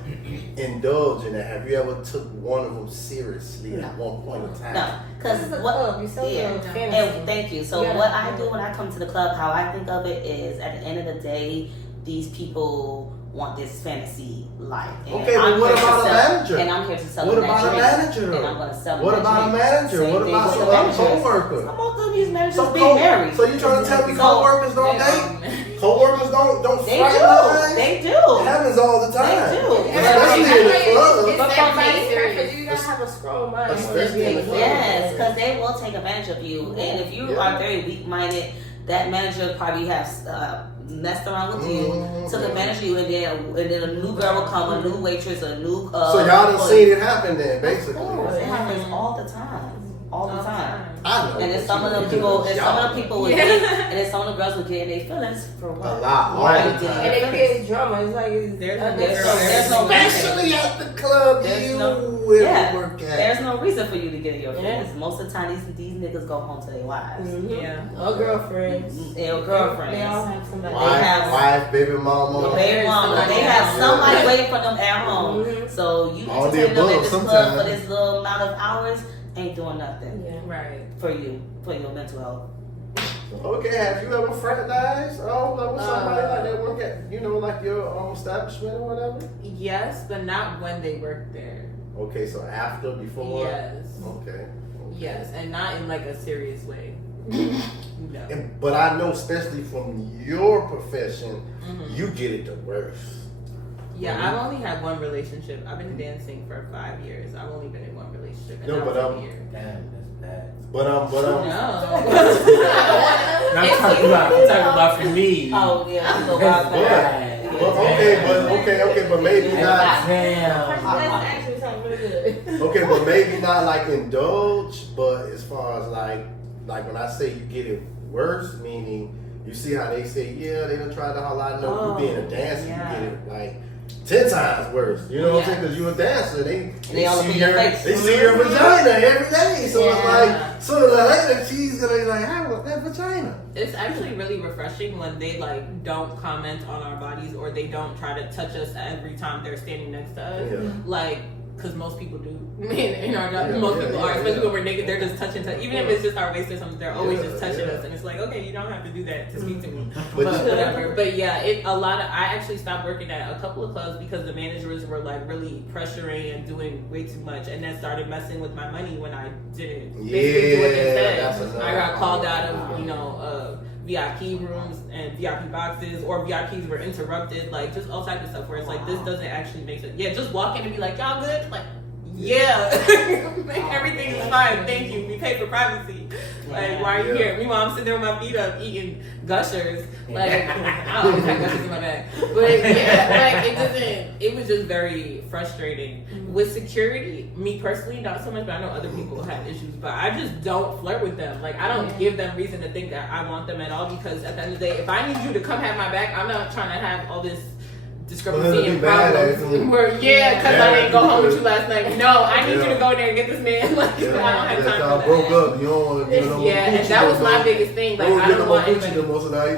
indulged in that? Have you ever took one of them seriously at one point in time? No, This is because a what? club. You sell Yeah. your fantasy. And thank you. So Yeah. what I do when I come to the club, how I think of it is, at the end of the day, these people want this fantasy life. And Okay, but what here to about a sell- manager? And I'm here to sell What them about that a drink. manager? And I'm gonna sell them What that about a drink. manager? Same What thing about with some the managers. co-worker? Some of these managers Some being married. So you trying to tell me co-workers don't date? coworkers don't They fraternize? do. They do. It happens all the time. They do. Especially in the club. It's But that from face me, because you gotta have a strong mind. Especially in the club. Yes, because they will take advantage of you, and if you are very weak-minded, that manager probably has messed around with you, took advantage of you, and then a new girl will come, a new waitress, a new. So y'all done seen it happen then, basically. Of course, it happens all the time. All the time. I know. And then some of them people, and some of the people would get, and then some of the girls would get their feelings for what? A lot, all Why the you getting time. And their it feelings? creates drama. It's like There's no Especially at the club There's you no- will yeah, work at. There's no reason for you to get in your feelings. Most of the time, these niggas go home to their wives. Yeah. Or girlfriends. Their girlfriends. They all have somebody. Wife, baby mama. Baby mama. They have somebody waiting for them at home. So you All the entertain them at above this club sometimes. for this little amount of hours ain't doing nothing Yeah. Right. for you, for your mental health. Okay, have you ever fraternized? Oh, like with somebody like that work at, like your establishment or whatever? Yes, but not when they work there. Okay, so after, before? Yes. Okay. Yes, and not in like a serious way. No. But I know, especially from your profession, Mhm. you get it the worst. Yeah, I've only had one relationship. I've been dancing for 5 years. I've only been in one relationship. And No, that but, was a year. Damn, that's bad. But No. I'm talking about for me. Oh yeah, I'm so That's wild. bad. but maybe not. Damn. That's actually something really good. Okay, but maybe not like indulge. But as far as like when I say you get it worse, meaning you see how they say, yeah, they done tried to holler. I know you being a dancer, yeah. you get it like 10 times worse. You know what I'm saying? Because you're a dancer. They all up in see your your face. they see your vagina every day. So it's Yeah. like sooner or later she's gonna be like, I want that vagina. It's actually really refreshing when they like don't comment on our bodies or they don't try to touch us every time they're standing next to us. Yeah. Like, because most people do in our job. Yeah, Most yeah, people yeah, are, especially yeah. when we're naked. They're just touching. Even if it's just our waist or something, they're always Yeah, just touching yeah. us, and it's like, okay, you don't have to do that to speak to me. But Whatever. But yeah, I actually stopped working at a couple of clubs because the managers were like really pressuring and doing way too much, and that started messing with my money when I didn't basically do what they that's said. another I got called out problem. of VIP rooms and VIP boxes, or VIPs were interrupted, like just all types of stuff where it's like this doesn't actually make sense. Yeah, just walk in and be like, y'all good? Like, yeah, everything is fine. Thank you. We pay for privacy. Like, why are you here? Meanwhile, I'm sitting there with my feet up eating gushers. Like, I always have gushers in my bag. But yeah, like it doesn't. It was just very frustrating with security. Me personally, not so much, but I know other people have issues. But I just don't flirt with them. Like, I don't give them reason to think that I want them at all. Because at the end of the day, if I need you to come have my back, I'm not trying to have all this discrepancy and problems. Where, because I didn't go home with you last night. No, I need you to go there and get this man. Like, I don't have time y'all for broke that. up. You don't want to get no And that was my biggest thing. Like, I don't want anybody. Most of the night,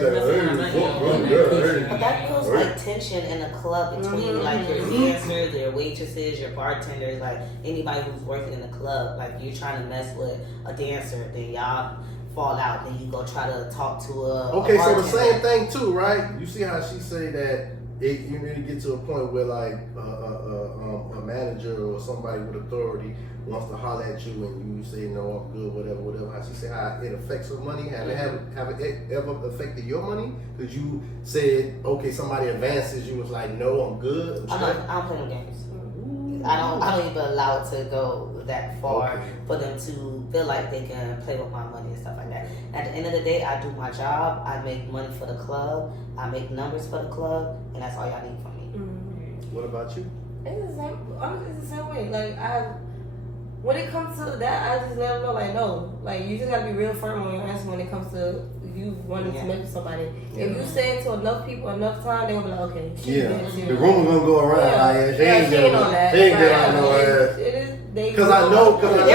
But that feels like tension in a club between like your dancers, your waitresses, your bartenders, like anybody who's working in the club. Like you're trying to mess with a dancer, then y'all fall out, then you go try to talk to a Okay, so the bartender. same thing too, right? You see how she say that you really get to a point where like a manager or somebody with authority wants to holler at you and you say no, I'm good, whatever. How she say how it affects her money? Have it ever affected your money? Because you said okay, somebody advances, you was like no, I'm good. I don't play no games. I don't even allow it to go that far for them to feel like they can play with my money and stuff like that. At the end of the day, I do my job. I make money for the club. I make numbers for the club, and that's all y'all need from me. What about you? It's the same way. Like when it comes to that, I just let them know like no. Like you just gotta be real firm on your answer when it comes to you wanting to meet with somebody. If you say it to enough people enough time, they're gonna be like, okay, the rumor gonna go around. Like, she ain't on that. She ain't get on no ass. It is. Because I know it's girls.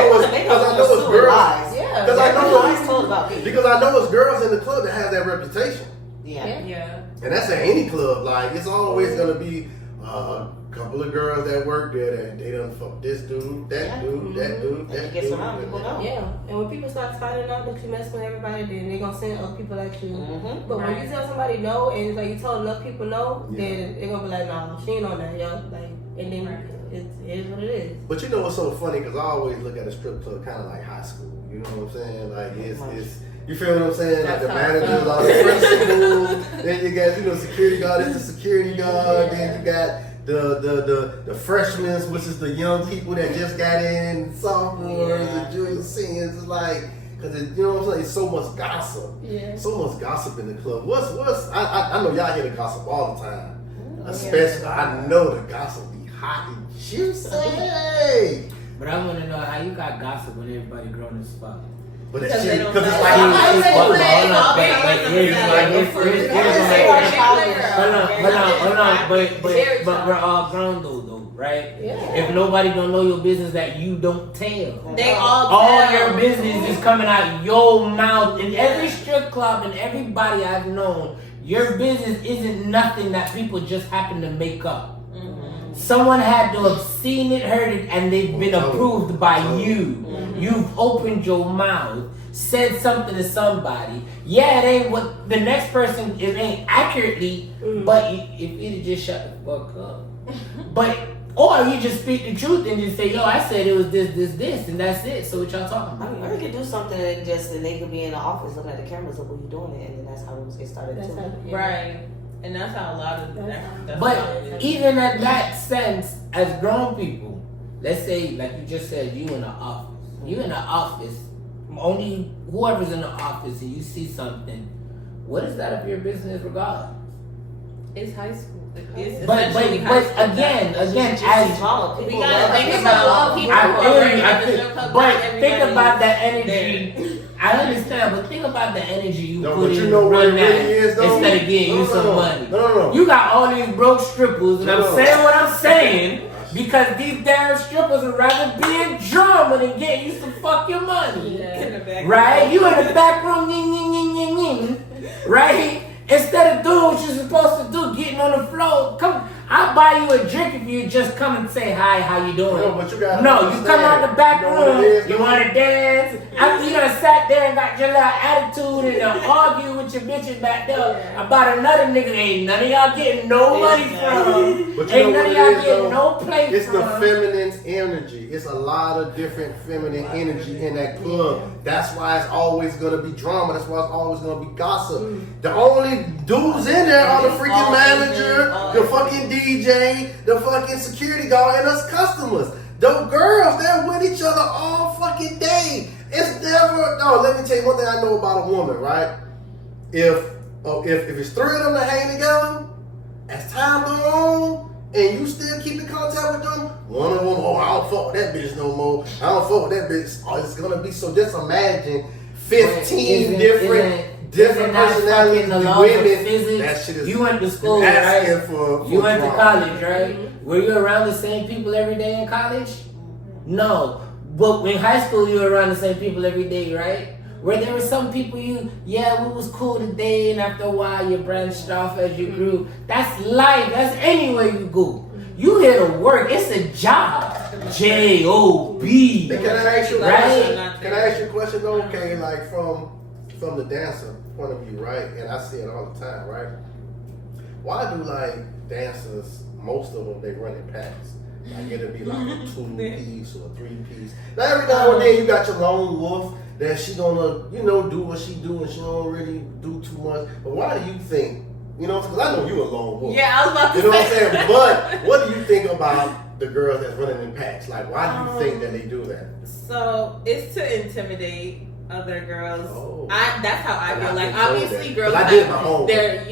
Yeah. Because I Lies told about me. Because I know it's girls in the club that have that reputation. Yeah. And that's at any club. Like, it's always going to be a couple of girls that work there that they done fuck this dude, that dude, that dude, that it gets dude. around, people know. Yeah, and when people start finding out that you mess with everybody, then they're gonna send other people like you. But when you tell somebody no, and it's like you tell enough people no, then they're gonna be like, nah, she ain't on that, yo. Like, and then it is what it is. But you know what's so funny? Because I always look at a strip club kind of like high school. You know what I'm saying? Like, it's You feel what I'm saying? Like That's the how I managers, felt. all the principals. Then you got, you know, security guard is the security guard. Then you got the freshmen, which is the young people that just got in, sophomores, and juniors, seniors. It's like, because you know what I'm saying? It's so much gossip. Yeah. So much gossip in the club. I know y'all hear the gossip all the time. Especially, I know the gossip be hot and juicy. But I want to know how you got gossip when everybody grown as fuck. But Because it's they shit, don't because it's know. like, hold on. But we're all grown though, right? Yeah. If nobody don't know your business that you don't tell. They all All your business is coming out your mouth. In every strip club and everybody I've known, your business isn't nothing that people just happen to make up. Someone had to have seen it, heard it, and they've been approved by you. You've opened your mouth, said something to somebody. Yeah, it ain't what the next person, it ain't accurately, but if you just shut the fuck up. But, or you just speak the truth and just say, yo, I said it was this, and that's it. So what y'all talking I about? mean, or you could do something and they could be in the office looking at the cameras of when you're doing it, and then that's how it get started That's too. how- Right. And that's how a lot of that's But how it is. even at that sense, as grown people, let's say, like you just said, you in the office. You in the office, only whoever's in the office and you see something, what is that of your business regardless? It's high school. It's But essentially high school. again, Just as drama. We People gotta love think it. about people I who are feel working you, at the strip club. but not think everybody about the is energy. I understand, but think about the energy you No, put but in you know to what run it that really is, though? instead of getting you No, some no. money. No. You got all these broke strippers, and No. I'm saying what I'm saying because these damn strippers would rather be in drama than getting you some fucking money. in the back. Right? You in the back room, right? Instead of doing what you're supposed to do, getting on the floor, come. I'll buy you a drink if you just come and say hi, how you doing? No, but you gotta No, you understand. come out the back You know what room, it is, you though? want to dance. After you done sat there and got your little attitude and argue with your bitches back there about another nigga, ain't none of y'all getting no money from. But you Ain't know none what of it y'all is, getting though? no play It's from. the feminine energy. It's a lot of different feminine energy in that club. That's why it's always gonna be drama. That's why it's always gonna be gossip. The only dudes in there are the freaking manager, the fucking DJ, the fucking security guard, and us customers. Those girls, they're with each other all fucking day. It's never. No, let me tell you one thing I know about a woman, right? If it's three of them that hang together, as time goes on, and you still keep in contact with them, one of them, oh, I don't fuck with that bitch no more. I don't fuck with that bitch. Oh, it's gonna be so. Just imagine 15 different personalities, the the laws of women. physics. That shit is. You went to school, asking right? for You went to drama. college, right? Were you around the same people every day in college? No. But in high school, you were around the same people every day, right? Where there were some people we was cool today, and after a while you branched off as you grew. That's life. That's anywhere you go. You here to work. It's a job. J-O-B. Hey, can I ask you a Right? question? Can I ask you a question though? Okay, like from the dancer point of view, right? And I see it all the time, right? Why do like dancers, most of them, they run in packs? Like it'll be like a 2-piece or a 3-piece. Now every now and then you got your lone wolf that she gonna, do what she do and she don't really do too much. But why do you think, because I know you a lone wolf. Yeah, I was about to You know what I'm say. saying? But what do you think about the girls that's running in packs? Like why do you think that they do that? So it's to intimidate other girls. Oh. That's how I And feel. I've Like been told obviously, that. girls. 'Cause I did my homework. They're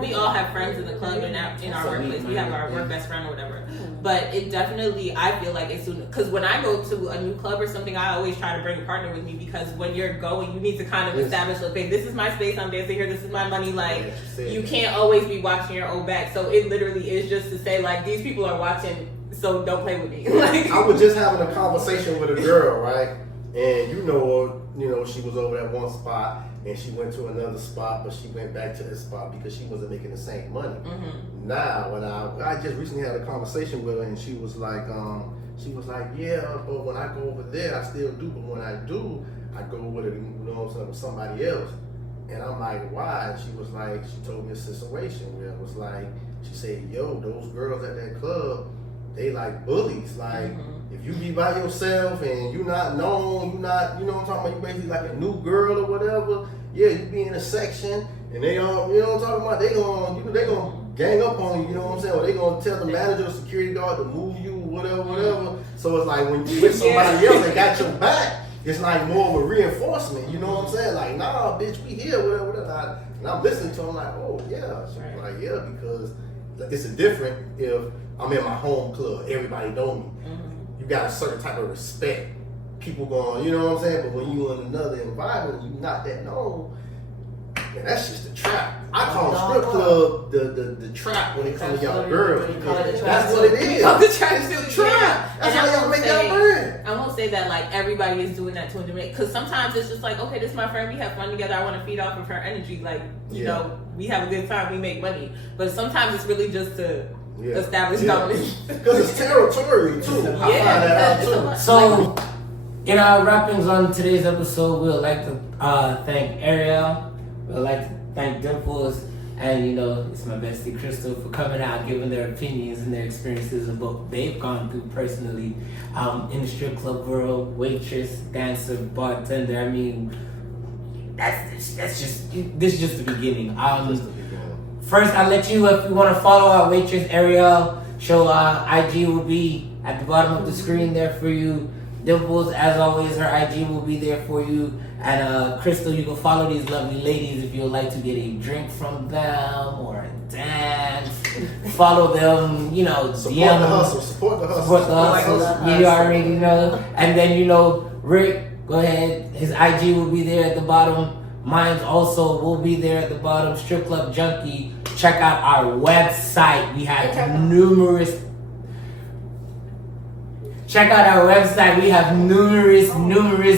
we all have friends in the club and in our workplace. We have our work best friend or whatever. But it definitely, I feel like it's because when I go to a new club or something, I always try to bring a partner with me because when you're going, you need to kind of establish, okay, this is my space. I'm dancing here. This is my money. Like you can't always be watching your own back. So it literally is just to say like these people are watching, so don't play with me. Like I was just having a conversation with a girl, right? And she was over at one spot and she went to another spot, but she went back to this spot because she wasn't making the same money. Mm-hmm. Now, when I just recently had a conversation with her and she was like, yeah, but when I go over there, I still do, but when I do, I go with with somebody else. And I'm like, why? And she was like, she told me a situation where it was like, she said, yo, those girls at that club, they like bullies. Like, if you be by yourself and you not known, you not, you know what I'm talking about, you basically like a new girl or whatever, yeah, you be in a section and they all, you know what I'm talking about, they gonna gang up on you, you know what I'm saying, or they gonna tell the manager or security guard to move you, whatever. So it's like when you with somebody else that got your back, it's like more of a reinforcement, you know what I'm saying? Like, nah, bitch, we here, whatever. And I'm listening to him like, oh yeah, so like yeah, because it's different if I'm in my home club, everybody know me. You got a certain type of respect. People going, you know what I'm saying? But when you in another environment, you not that known, man, that's just a trap. I call strip club the trap when it comes to y'all girls. That's what it is. It's the trap. That's how y'all make y'all bread. I won't say that like everybody is doing that to a degree, because sometimes it's just like, okay, this is my friend, we have fun together, I want to feed off of her energy, like, you know, we have a good time, we make money. But sometimes it's really just to establish dominance. Because it's territorial too. I find that out too. So, in our wrappings on today's episode, we would like to thank Ariel. We would like to thank Dimples, and you know, it's my bestie Crystal for coming out, giving their opinions and their experiences of what they've gone through personally in the strip club world, waitress, dancer, bartender. I mean, that's just this is just the beginning. First, I'll let you, if you want to follow our waitress Ariel, show IG will be at the bottom of the screen there for you. Dimples, as always, her IG will be there for you. And Crystal, you can follow these lovely ladies if you would like to get a drink from them or a dance. Follow them, you know, Support DM the them. hustle. Support the hustle. You already know. And then, you know, Rick, go ahead. His IG will be there at the bottom. Mine's also will be there at the bottom. Strip Club Junkee. Check out our website. We have numerous. Check out our website. We have numerous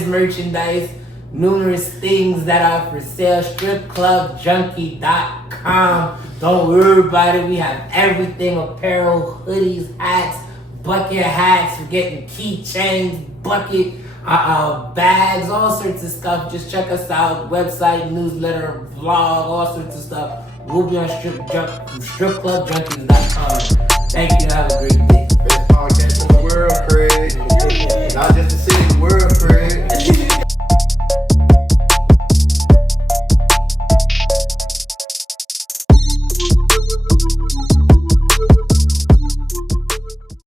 merchandise, numerous things that are for sale. StripClubJunkee.com. Don't worry about it. We have everything: apparel, hoodies, hats, bucket hats. We're getting keychains, bucket bags, all sorts of stuff. Just check us out. Website, newsletter, vlog, all sorts of stuff. We'll be on StripClubJunkies.com. Thank you. Have a great day. Best podcast in the world.